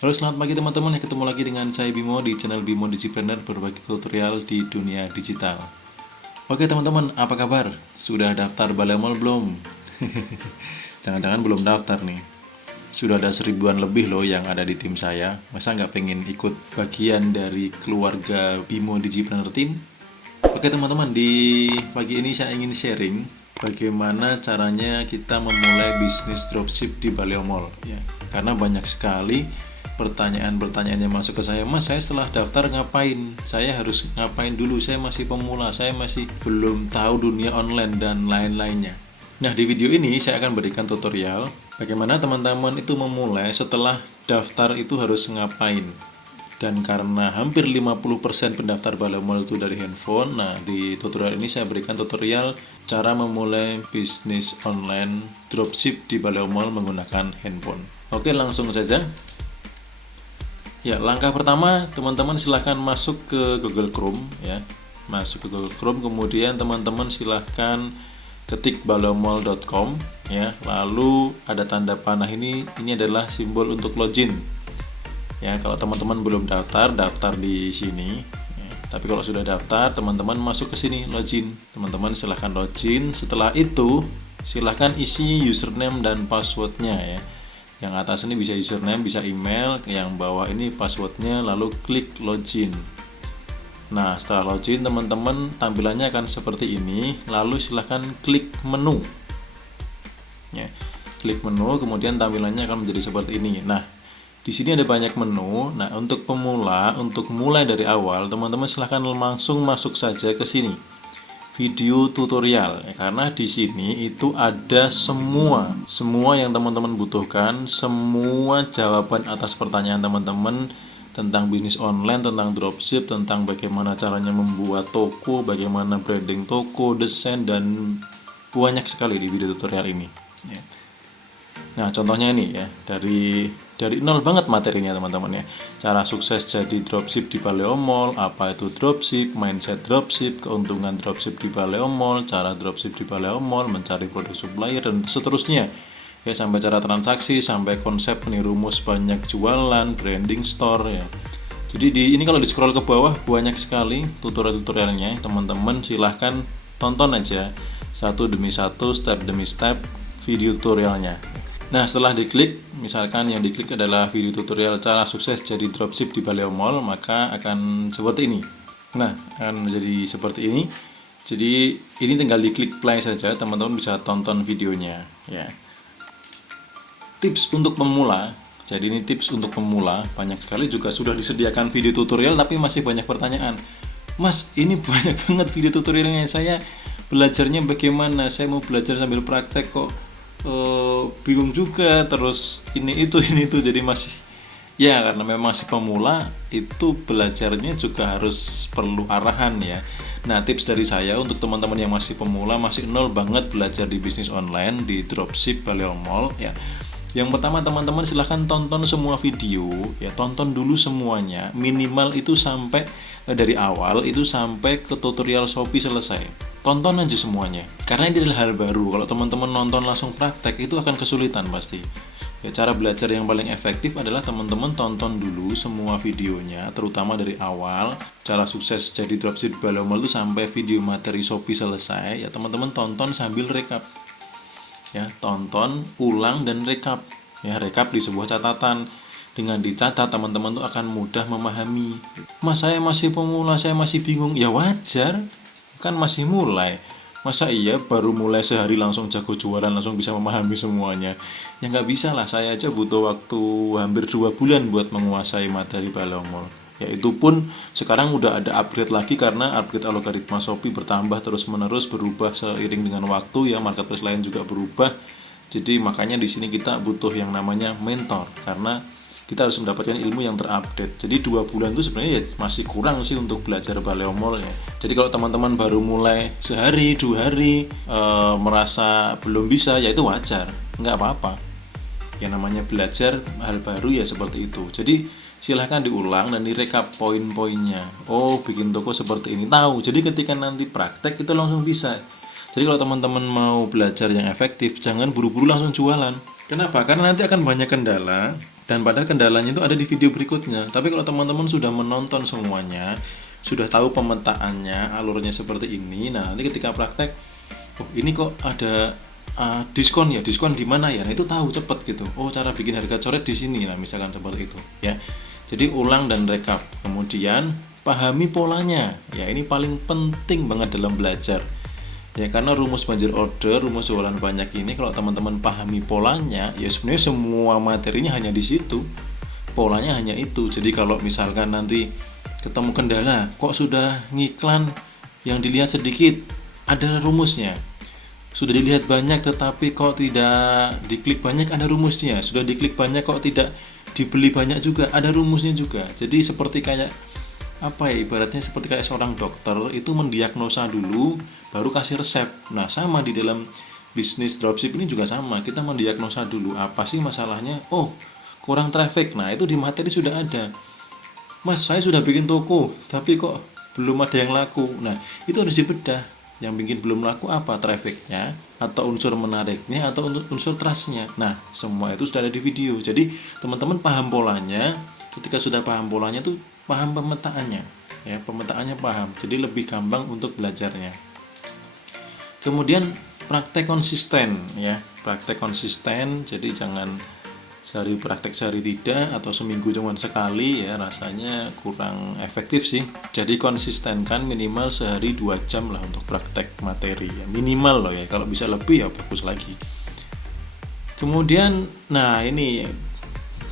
Halo, selamat pagi teman-teman. Ketemu lagi dengan saya Bimo di channel Bimo Digipreneur, berbagi tutorial di dunia digital. Oke teman-teman, apa kabar? Sudah daftar Balai Mall belum? Jangan-jangan belum daftar nih. Sudah ada 1000-an lebih loh yang ada di tim saya. Masa nggak pengen ikut bagian dari keluarga Bimo Digipreneur Team? Oke teman-teman, di pagi ini saya ingin sharing bagaimana caranya kita memulai bisnis dropship di Baleo Mall ya. Karena banyak sekali pertanyaan-pertanyaan yang masuk ke saya, Mas, saya setelah daftar ngapain? Saya harus ngapain dulu? Saya masih pemula, saya masih belum tahu dunia online dan lain-lainnya. Nah, di video ini saya akan berikan tutorial bagaimana teman-teman itu memulai setelah daftar itu harus ngapain. Dan karena hampir 50% pendaftar Baleo Mall itu dari handphone, nah di tutorial ini saya berikan tutorial cara memulai bisnis online dropship di Baleo Mall menggunakan handphone. Oke, langsung saja. Ya, langkah pertama teman-teman silahkan masuk ke Google Chrome ya. Masuk ke Google Chrome, kemudian teman-teman silahkan ketik baleomall.com ya. Lalu ada tanda panah ini adalah simbol untuk login. Ya, kalau teman-teman belum daftar di sini ya. Tapi kalau sudah daftar, teman-teman masuk ke sini login. Teman-teman silahkan login. Setelah itu silahkan isi username dan passwordnya ya. Yang atas ini bisa username, bisa email, yang bawah ini passwordnya, lalu klik login. Nah, setelah login teman-teman tampilannya akan seperti ini. Lalu silahkan klik menu ya. Klik menu, kemudian tampilannya akan menjadi seperti ini. Nah, di sini ada banyak menu. Nah, untuk pemula, untuk mulai dari awal, teman-teman silahkan langsung masuk saja ke sini, video tutorial ya, karena di sini itu ada semua yang teman-teman butuhkan, semua jawaban atas pertanyaan teman-teman tentang bisnis online, tentang dropship, tentang bagaimana caranya membuat toko, bagaimana branding toko, desain, dan banyak sekali di video tutorial ini ya. Nah, contohnya ini ya, dari nol banget materinya teman-teman ya. Cara sukses jadi dropship di Baleo Mall, apa itu dropship, mindset dropship, keuntungan dropship di Baleo Mall, cara dropship di Baleo Mall, mencari produk supplier, dan seterusnya. Ya, sampai cara transaksi, sampai konsep nih, rumus banyak jualan, branding store ya. Jadi ini kalau di scroll ke bawah banyak sekali tutorial-tutorialnya. Teman-teman silahkan tonton aja satu demi satu, step demi step video tutorialnya. Nah, setelah diklik, misalkan yang diklik adalah video tutorial cara sukses jadi dropship di Baleo Mall, maka akan seperti ini. Nah, akan menjadi seperti ini. Jadi ini tinggal diklik play saja, teman-teman bisa tonton videonya ya. Tips untuk pemula. Jadi ini tips untuk pemula, banyak sekali juga sudah disediakan video tutorial tapi masih banyak pertanyaan. Mas, ini banyak banget video tutorialnya, saya belajarnya bagaimana? Saya mau belajar sambil praktek kok bingung juga, terus ini itu jadi masih ya, karena memang masih pemula itu belajarnya juga harus perlu arahan ya. Nah, tips dari saya untuk teman-teman yang masih pemula, masih nol banget belajar di bisnis online di dropship Baleo Mall ya. Yang pertama, teman-teman silahkan tonton semua video ya, tonton dulu semuanya, minimal itu sampai dari awal itu sampai ke tutorial Shopee selesai. Tonton aja semuanya, karena ini adalah hal baru. Kalau teman-teman nonton langsung praktek itu akan kesulitan pasti ya. Cara belajar yang paling efektif adalah teman-teman tonton dulu semua videonya, terutama dari awal cara sukses jadi dropship Baleo Mall itu sampai video materi Shopee selesai ya. Teman-teman tonton sambil rekap ya, tonton ulang dan rekap ya. Rekap di sebuah catatan. Dengan dicatat, teman-teman tuh akan mudah memahami. Mas, saya masih pemula, saya masih bingung. Ya wajar, kan masih mulai. Masa iya baru mulai sehari langsung jago jualan, langsung bisa memahami semuanya? Ya nggak bisa lah, saya aja butuh waktu hampir 2 bulan buat menguasai materi Baleo Mall. Ya, itu pun sekarang udah ada upgrade lagi karena upgrade algoritma Shopee bertambah terus-menerus, berubah seiring dengan waktu ya, marketplace lain juga berubah. Jadi makanya di sini kita butuh yang namanya mentor, karena kita harus mendapatkan ilmu yang terupdate. Jadi 2 bulan itu sebenarnya ya masih kurang sih untuk belajar Baleo Mall ya. Jadi kalau teman-teman baru mulai sehari 2 hari merasa belum bisa, ya itu wajar, nggak apa-apa. Yang namanya belajar hal baru ya seperti itu. Jadi silahkan diulang dan direkap poin-poinnya. Oh, bikin toko seperti ini, tahu. Jadi ketika nanti praktek itu langsung bisa. Jadi kalau teman-teman mau belajar yang efektif, jangan buru-buru langsung jualan. Kenapa? Karena nanti akan banyak kendala, dan padahal kendalanya itu ada di video berikutnya. Tapi kalau teman-teman sudah menonton semuanya, sudah tahu pemetaannya, alurnya seperti ini, nah nanti ketika praktek, oh ini kok ada diskon ya, diskon di mana ya? Nah itu tahu cepet gitu. Oh cara bikin harga coret di sini, nah misalkan seperti itu ya. Jadi ulang dan rekap, kemudian pahami polanya. Ya ini paling penting banget dalam belajar. Ya karena rumus banjir order, rumus jualan banyak ini kalau teman-teman pahami polanya, ya sebenarnya semua materinya hanya di situ. Polanya hanya itu. Jadi kalau misalkan nanti ketemu kendala, kok sudah ngiklan yang dilihat sedikit, ada rumusnya. Sudah dilihat banyak tetapi kok tidak diklik banyak, ada rumusnya. Sudah diklik banyak kok tidak dibeli banyak juga, ada rumusnya juga. Jadi seperti kayak apa ya, ibaratnya seperti kayak seorang dokter itu mendiagnosa dulu baru kasih resep. Nah sama di dalam bisnis dropship ini juga sama, kita mendiagnosa dulu apa sih masalahnya. Oh kurang traffic, nah itu di materi sudah ada. Mas saya sudah bikin toko tapi kok belum ada yang laku, nah itu harus dibedah. Yang bikin belum laku apa, trafficnya atau unsur menariknya atau unsur trustnya. Nah semua itu sudah ada di video. Jadi teman-teman paham polanya. Ketika sudah paham polanya tuh paham pemetaannya ya, pemetaannya paham, jadi lebih gampang untuk belajarnya. Kemudian praktek konsisten ya, praktek konsisten. Jadi jangan sehari praktek sehari tidak, atau seminggu cuma sekali ya, rasanya kurang efektif sih. Jadi konsistenkan minimal sehari 2 jam lah untuk praktek materi ya, minimal loh ya, kalau bisa lebih ya bagus lagi. Kemudian nah ini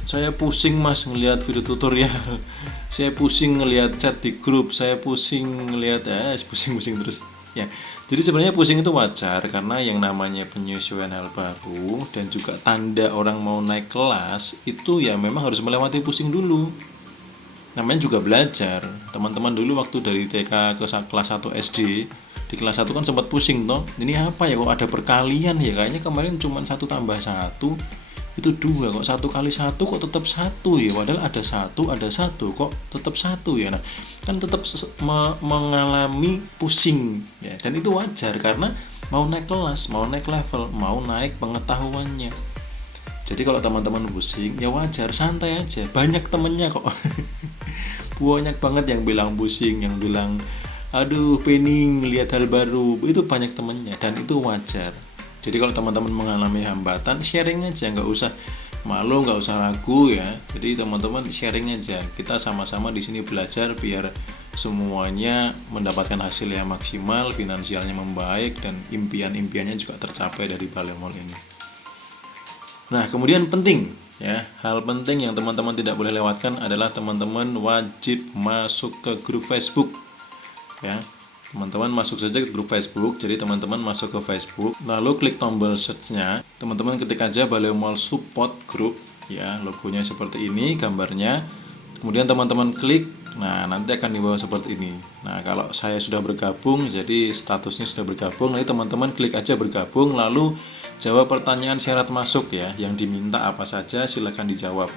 saya pusing mas ngelihat video tutorial, saya pusing ngelihat chat di grup, saya pusing ngelihat pusing-pusing terus ya. Jadi sebenarnya pusing itu wajar karena yang namanya penyesuaian hal baru dan juga tanda orang mau naik kelas itu ya memang harus melewati pusing dulu. Namanya juga belajar. Teman-teman dulu waktu dari TK ke kelas 1 SD, di kelas 1 kan sempat pusing toh. Ini apa ya, kok ada perkalian ya, kayaknya kemarin cuma 1 tambah 1 itu 2, kok 1 kali 1 kok tetap 1 ya, padahal ada 1 kok tetap 1 ya. Nah kan tetap mengalami pusing ya, dan itu wajar karena mau naik kelas, mau naik level, mau naik pengetahuannya. Jadi kalau teman-teman pusing ya wajar, santai aja, banyak temennya kok. Banyak banget yang bilang pusing, yang bilang aduh pening lihat hal baru, itu banyak temennya dan itu wajar. Jadi kalau teman-teman mengalami hambatan, sharing aja, nggak usah malu, nggak usah ragu ya. Jadi teman-teman sharing aja, kita sama-sama di sini belajar biar semuanya mendapatkan hasil yang maksimal, finansialnya membaik, dan impian-impiannya juga tercapai dari Balemol ini. Nah kemudian penting ya, hal penting yang teman-teman tidak boleh lewatkan adalah teman-teman wajib masuk ke grup Facebook ya. Teman-teman masuk saja ke grup Facebook. Jadi teman-teman masuk ke Facebook, lalu klik tombol search-nya. Teman-teman ketik aja Balemol Support Group ya, logonya seperti ini gambarnya. Kemudian teman-teman klik, nah nanti akan dibawa seperti ini. Nah kalau saya sudah bergabung, jadi statusnya sudah bergabung. Nanti teman-teman klik aja bergabung, lalu jawab pertanyaan syarat masuk ya, yang diminta apa saja silahkan dijawab.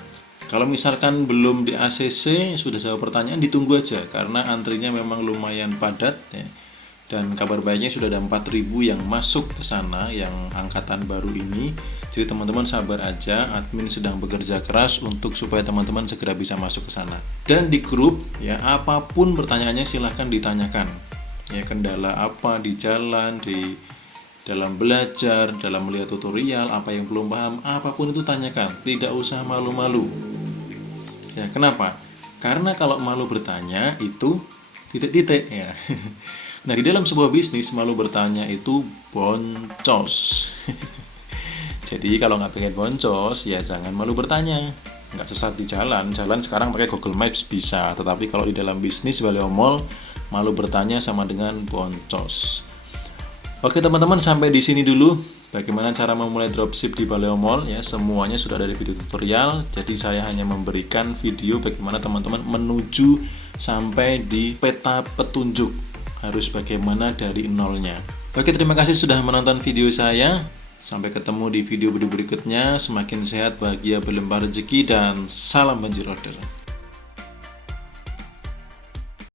Kalau misalkan belum di ACC, sudah jawab pertanyaan, ditunggu aja karena antrinya memang lumayan padat ya. Dan kabar baiknya sudah ada 4.000 yang masuk ke sana, yang angkatan baru ini. Jadi teman-teman sabar aja, admin sedang bekerja keras untuk supaya teman-teman segera bisa masuk ke sana. Dan di grup ya, apapun pertanyaannya silahkan ditanyakan. Ya, kendala apa di jalan, di dalam belajar, dalam melihat tutorial, apa yang belum paham, apapun itu tanyakan, tidak usah malu-malu. Ya, kenapa? Karena kalau malu bertanya itu titik-titik ya. Nah, di dalam sebuah bisnis malu bertanya itu boncos. Jadi kalau nggak pengen boncos ya jangan malu bertanya. Nggak sesat di jalan sekarang pakai Google Maps bisa, tetapi kalau di dalam bisnis Balemol malu bertanya sama dengan boncos. Oke teman-teman, sampai di sini dulu bagaimana cara memulai dropship di Balemol ya, semuanya sudah ada di video tutorial. Jadi saya hanya memberikan video bagaimana teman-teman menuju sampai di peta petunjuk, harus bagaimana dari nolnya. Oke, terima kasih sudah menonton video saya. Sampai ketemu di video berikutnya. Semakin sehat, bahagia, berlimpah rezeki, dan salam banjir order.